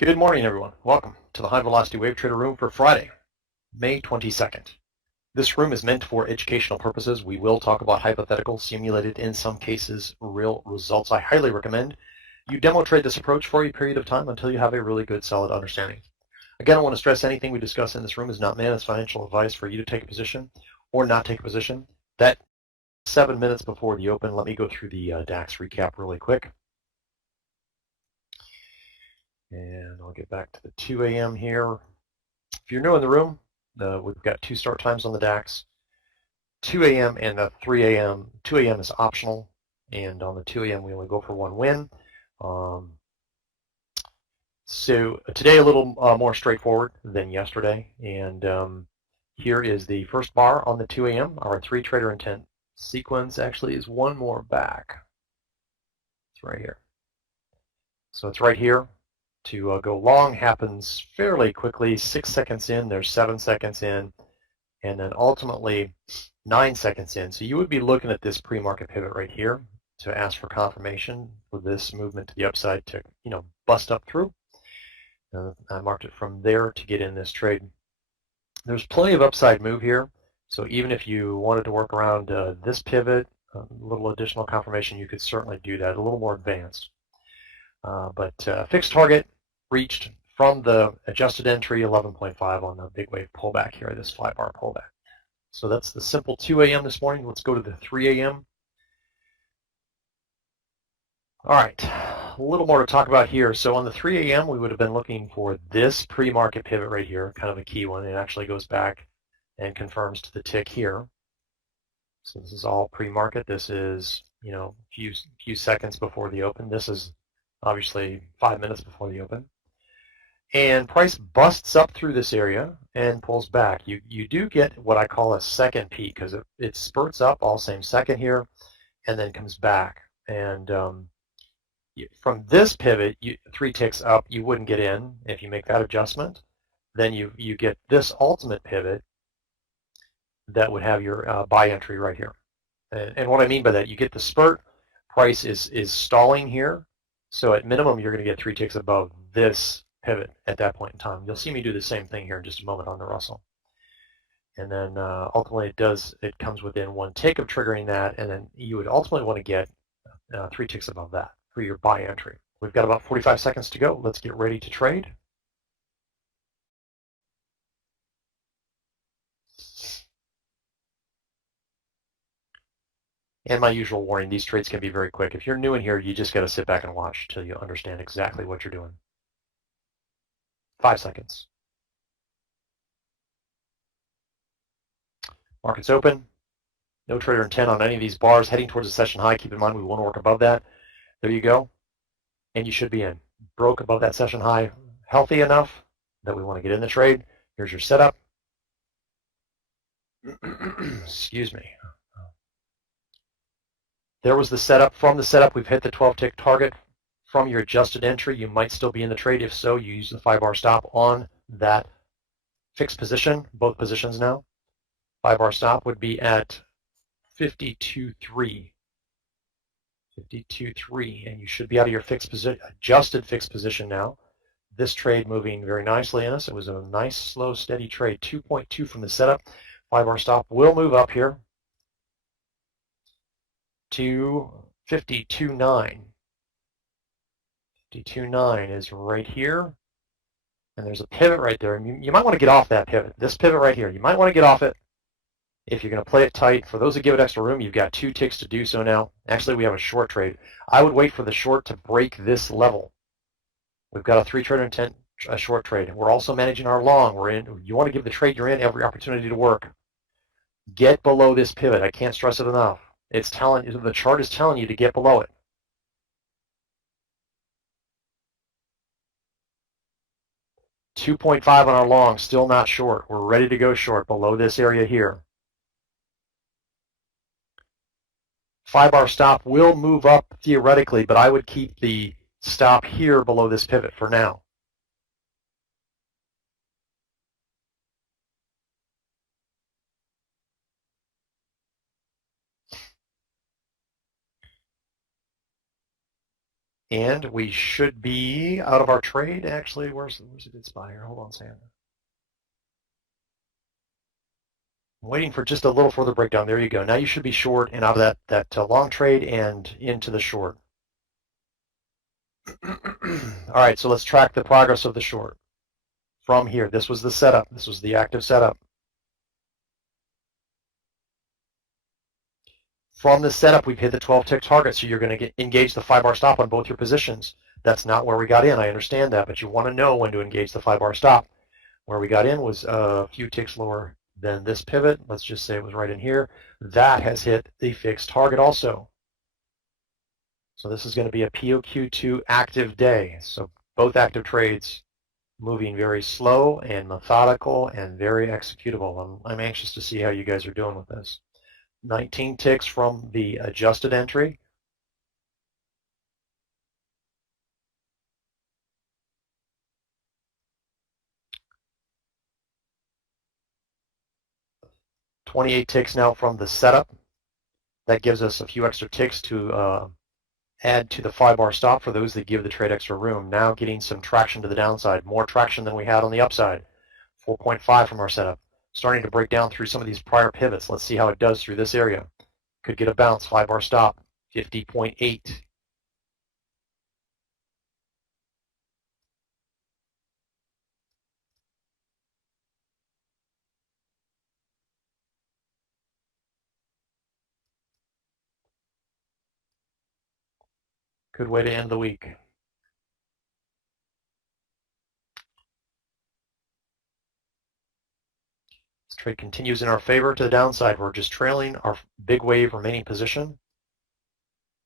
Good morning, everyone. Welcome to the High Velocity Wave Trader Room for Friday, May 22nd. This room is meant for educational purposes. We will talk about hypothetical, simulated, in some cases, real results. I highly recommend you demo trade this approach for a period of time until you have a really good, solid understanding. Again, I want to stress anything we discuss in this room is not meant as financial advice for you to take a position or not take a position. That 7 minutes before the open, let me go through the DAX recap really quick. And I'll get back to the 2 a.m. here. If you're new in the room, we've got two start times on the DAX, 2 a.m. and the 3 a.m. 2 a.m. is optional, and on the 2 a.m. we only go for one win. So today a little more straightforward than yesterday, and here is the first bar on the 2 a.m. Our three trader intent sequence actually is one more back. It's right here. So it's right here. To go long happens fairly quickly. 6 seconds in, there's 7 seconds in, and then ultimately 9 seconds in. So you would be looking at this pre-market pivot right here to ask for confirmation for this movement to the upside to, bust up through. I marked it from there to get in this trade. There's plenty of upside move here. So even if you wanted to work around this pivot, a little additional confirmation, you could certainly do that, a little more advanced. But fixed target reached from the adjusted entry 11.5 on the big wave pullback here, this 5-bar pullback. So that's the simple 2 a.m. this morning. Let's go to the 3 a.m. All right, a little more to talk about here. So on the 3 a.m. we would have been looking for this pre-market pivot right here, kind of a key one. It actually goes back and confirms to the tick here. So this is all pre-market. This is, few seconds before the open. This is obviously 5 minutes before the open. And price busts up through this area and pulls back. You do get what I call a second peak because it spurts up all same second here and then comes back. And from this pivot, 3 ticks up, you wouldn't get in if you make that adjustment. Then you get this ultimate pivot that would have your buy entry right here. And what I mean by that, you get the spurt, price is stalling here. So at minimum, you're going to get 3 ticks above this pivot at that point in time. You'll see me do the same thing here in just a moment on the Russell. And then ultimately it comes within 1 tick of triggering that, and then you would ultimately want to get 3 ticks above that for your buy entry. We've got about 45 seconds to go. Let's get ready to trade. And my usual warning, these trades can be very quick. If you're new in here, you just got to sit back and watch till you understand exactly what you're doing. 5 seconds. Market's open. No trader intent on any of these bars heading towards the session high. Keep in mind we want to work above that. There you go. And you should be in. Broke above that session high healthy enough that we want to get in the trade. Here's your setup. Excuse me. There was the setup. From the setup, we've hit the 12-tick target. From your adjusted entry, you might still be in the trade. If so, you use the 5-bar stop on that fixed position, both positions now. 5-bar stop would be at 52.3. 52.3, and you should be out of your fixed position, adjusted fixed position now. This trade moving very nicely in us. It was a nice, slow, steady trade. 2.2 from the setup. 5-bar stop will move up here to 52.9. 52.9 is right here, and there's a pivot right there. And you might want to get off that pivot. This pivot right here, you might want to get off it. If you're going to play it tight, for those that give it extra room, you've got 2 ticks to do so now. Actually, we have a short trade. I would wait for the short to break this level. We've got a 3 trader intent, a short trade. We're also managing our long. You want to give the trade you're in every opportunity to work. Get below this pivot. I can't stress it enough. The chart is telling you to get below it. $2.5 on our long, still not short. We're ready to go short below this area here. 5-bar stop will move up theoretically, but I would keep the stop here below this pivot for now. And we should be out of our trade. Actually, where's a good spot here? Hold on a second. I'm waiting for just a little further breakdown. There you go. Now you should be short and out of that long trade and into the short. All right, so let's track the progress of the short from here. This was the setup. This was the active setup. From the setup, we've hit the 12-tick target, so you're going to engage the 5-bar stop on both your positions. That's not where we got in. I understand that, but you want to know when to engage the 5-bar stop. Where we got in was a few ticks lower than this pivot. Let's just say it was right in here. That has hit the fixed target also. So this is going to be a POQ2 active day. So both active trades moving very slow and methodical and very executable. I'm anxious to see how you guys are doing with this. 19 ticks from the adjusted entry. $28 ticks now from the setup. That gives us a few extra ticks to add to the 5-bar stop for those that give the trade extra room. Now getting some traction to the downside, more traction than we had on the upside. 4.5 from our setup. Starting to break down through some of these prior pivots. Let's see how it does through this area. Could get a bounce, 5-bar stop, 50.8. Good way to end the week. This trade continues in our favor to the downside. We're just trailing our big wave remaining position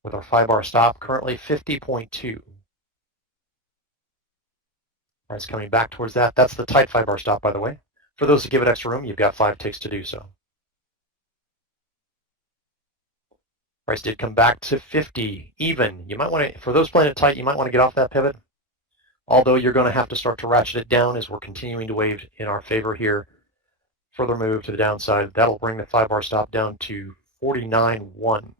with our 5-bar stop currently 50.2. Price coming back towards that. That's the tight 5-bar stop, by the way. For those that give it extra room, you've got 5 ticks to do so. Price did come back to 50 even. You might want to, for those playing it tight, you might want to get off that pivot. Although you're going to have to start to ratchet it down as we're continuing to wave in our favor here. Further move to the downside. That'll bring the 5-bar stop down to 49.1.